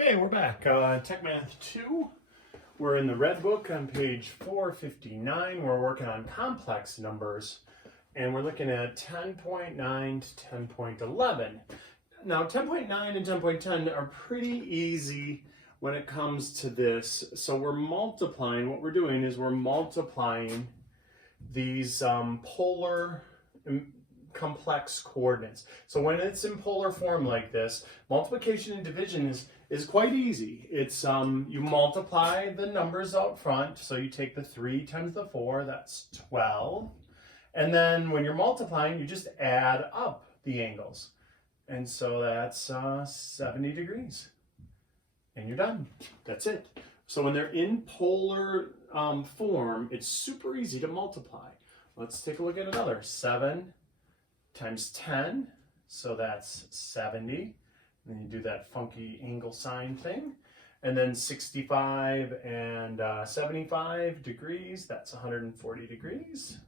Okay, we're back. Tech Math 2. We're in the red book on page 459. We're working on complex numbers, and we're looking at 10.9 to 10.11. Now, 10.9 and 10.10 are pretty easy when it comes to this. So we're multiplying. What we're doing is we're multiplying these polar complex coordinates. So when it's in polar form like this, multiplication and division is quite easy. It's you multiply the numbers out front. So you take the 3 times the 4, that's 12. And then when you're multiplying, you just add up the angles. And so that's 70 degrees. And you're done. That's it. So when they're in polar form, it's super easy to multiply. Let's take a look at another. 7 times 10, so that's 70. And then you do that funky angle sign thing. And then 65 and 75 degrees, that's 140 degrees.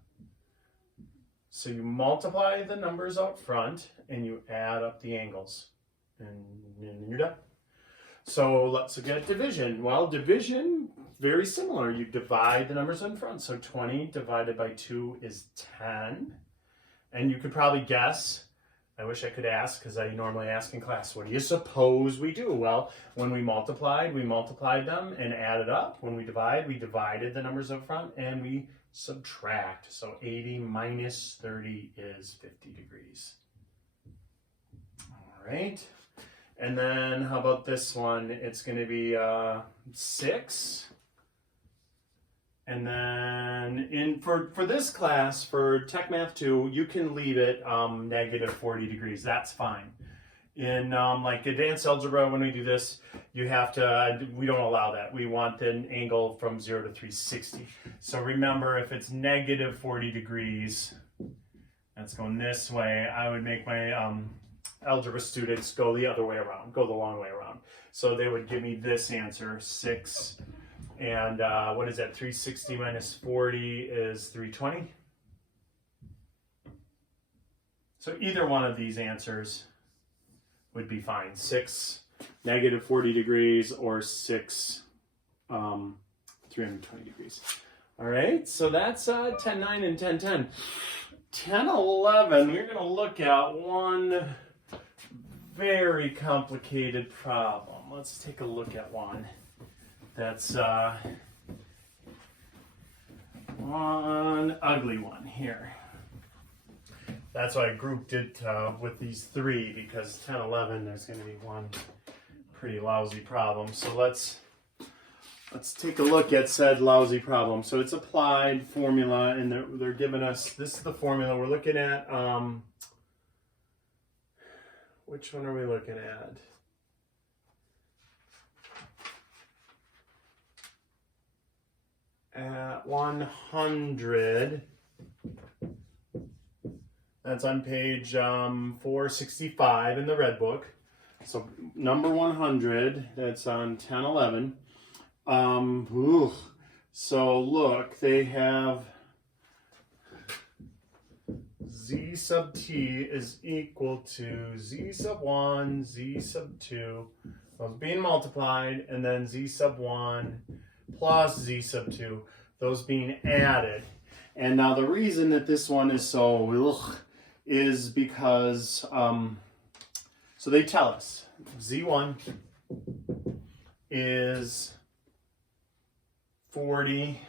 So you multiply the numbers out front and you add up the angles. And you're done. So let's look at division. Well, division, very similar. You divide the numbers in front. So 20 divided by 2 is 10. And you could probably guess, I wish I could ask because I normally ask in class, what do you suppose we do? Well, when we multiplied them and added up. When we divided the numbers up front and we subtract. So 80 minus 30 is 50 degrees. All right. And then how about this one? It's going to be 6. And then for this class, for Tech Math 2, you can leave it negative 40 degrees. That's fine. In like advanced algebra, when we do this, you have to, we don't allow that. We want an angle from 0 to 360. So remember, if it's negative 40 degrees, that's going this way, I would make my algebra students go the other way around, go the long way around. So they would give me this answer, 6. And what is that? 360 minus 40 is 320. So either one of these answers would be fine. 6, negative 40 degrees, or 6, 320 degrees. All right, so that's 10.9 and 10.10. 10.11, we're going to look at one very complicated problem. Let's take a look at one. That's one ugly one here. That's why I grouped it with these 3, because 10.11 there's going to be one pretty lousy problem. So let's take a look at said lousy problem. So it's applied formula, and they're giving us, this is the formula we're looking at. Which one are we looking at? At 100, that's on page 465 in the red book. So number 100, that's on 10.11. So look, they have z sub t is equal to z sub 1, z sub 2, those being multiplied, and then z sub 1 plus z sub 2, those being added. And now the reason that this one is so is because, so they tell us z1 is 40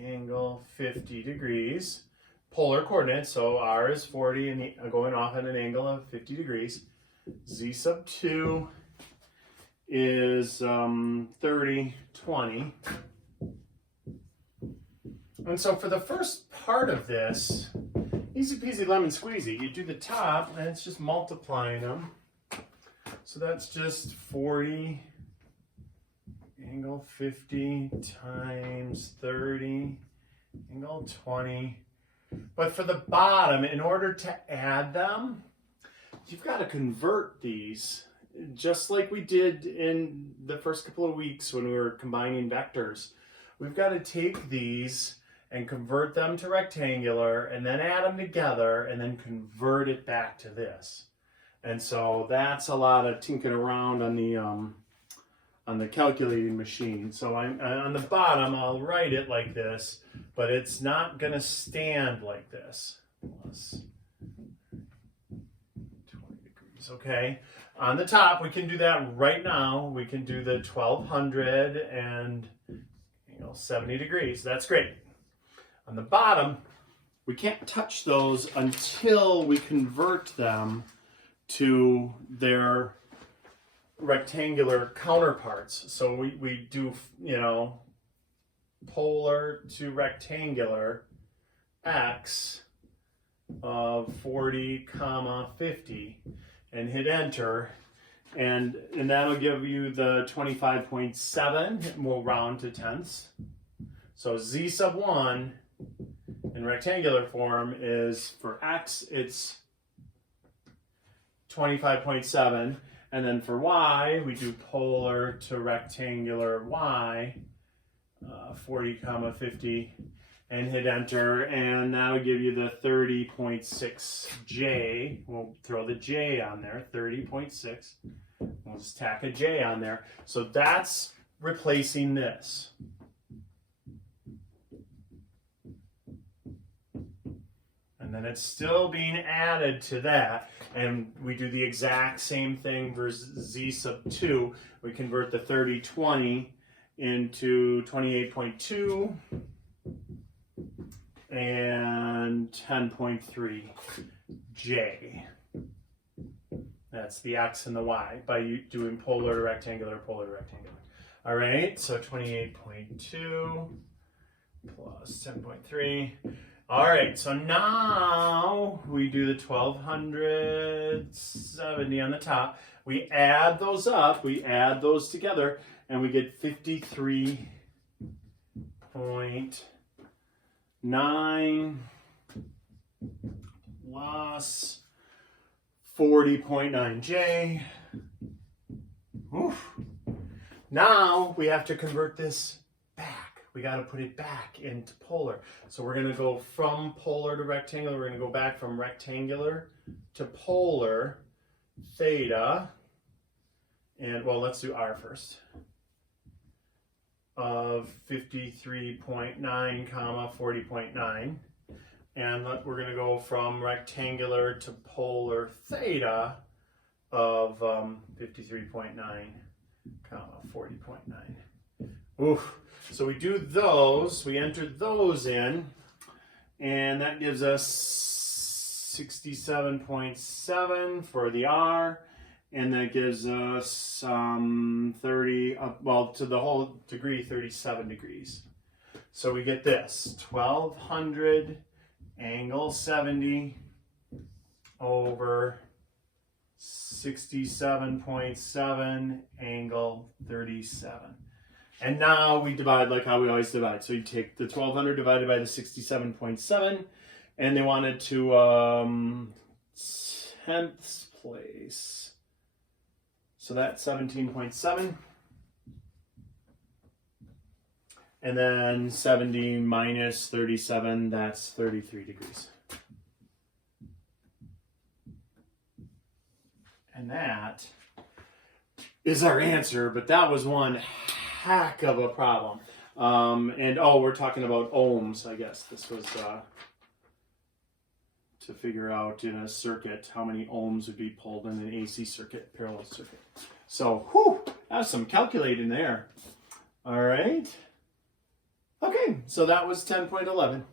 angle 50 degrees, polar coordinates, so r is 40 and going off at an angle of 50 degrees. Z sub 2 is 30, 20. And so for the first part of this, easy peasy lemon squeezy, you do the top and it's just multiplying them. So that's just 40 angle 50 times 30 angle 20. But for the bottom, in order to add them, you've got to convert these, just like we did in the first couple of weeks when we were combining vectors. We've got to take these and convert them to rectangular, and then add them together, and then convert it back to this. And so that's a lot of tinkering around on the calculating machine. So on the bottom, I'll write it like this, but it's not going to stand like this. Plus 20 degrees, okay? On the top, we can do that right now. We can do the 1200 and 70 degrees. That's great. On the bottom, we can't touch those until we convert them to their rectangular counterparts. So we do, polar to rectangular x of 40, 50 and hit enter. And that'll give you the 25.7. We'll round to tenths. So z sub 1 in rectangular form is, for x, it's 25.7. And then for y, we do polar to rectangular y, 40, 50, and hit enter. And that'll give you the 30.6j. We'll throw the j on there, 30.6. We'll just tack a j on there. So that's replacing this. And then it's still being added to that. And we do the exact same thing for z sub 2. We convert the 3020 into 28.2 and 10.3 j. That's the x and the y by doing polar to rectangular, polar to rectangular. All right, so 28.2 plus 10.3. All right, so now we do the 1270 on the top. We add those up, we add those together, and we get 53.9 plus 40.9j. Oof. Now we have to convert this back. We got to put it back into polar. So we're going to go from polar to rectangular. We're going to go back from rectangular to polar, theta, and well, let's do r first, of 53.9, 40.9. And we're going to go from rectangular to polar theta of 53.9, 40.9. Oof. So we do those, we enter those in, and that gives us 67.7 for the R, and that gives us 30, well, to the whole degree, 37 degrees. So we get this, 1200 angle 70 over 67.7 angle 37. And now we divide like how we always divide. So you take the 1200 divided by the 67.7, and they wanted to tenths place. So that's 17.7. And then 70 minus 37, that's 33 degrees. And that is our answer, but that was one heck of a problem. And we're talking about ohms, I guess. This was to figure out in a circuit how many ohms would be pulled in an AC circuit, parallel circuit. So, that's some calculating there. All right. Okay, so that was 10.11.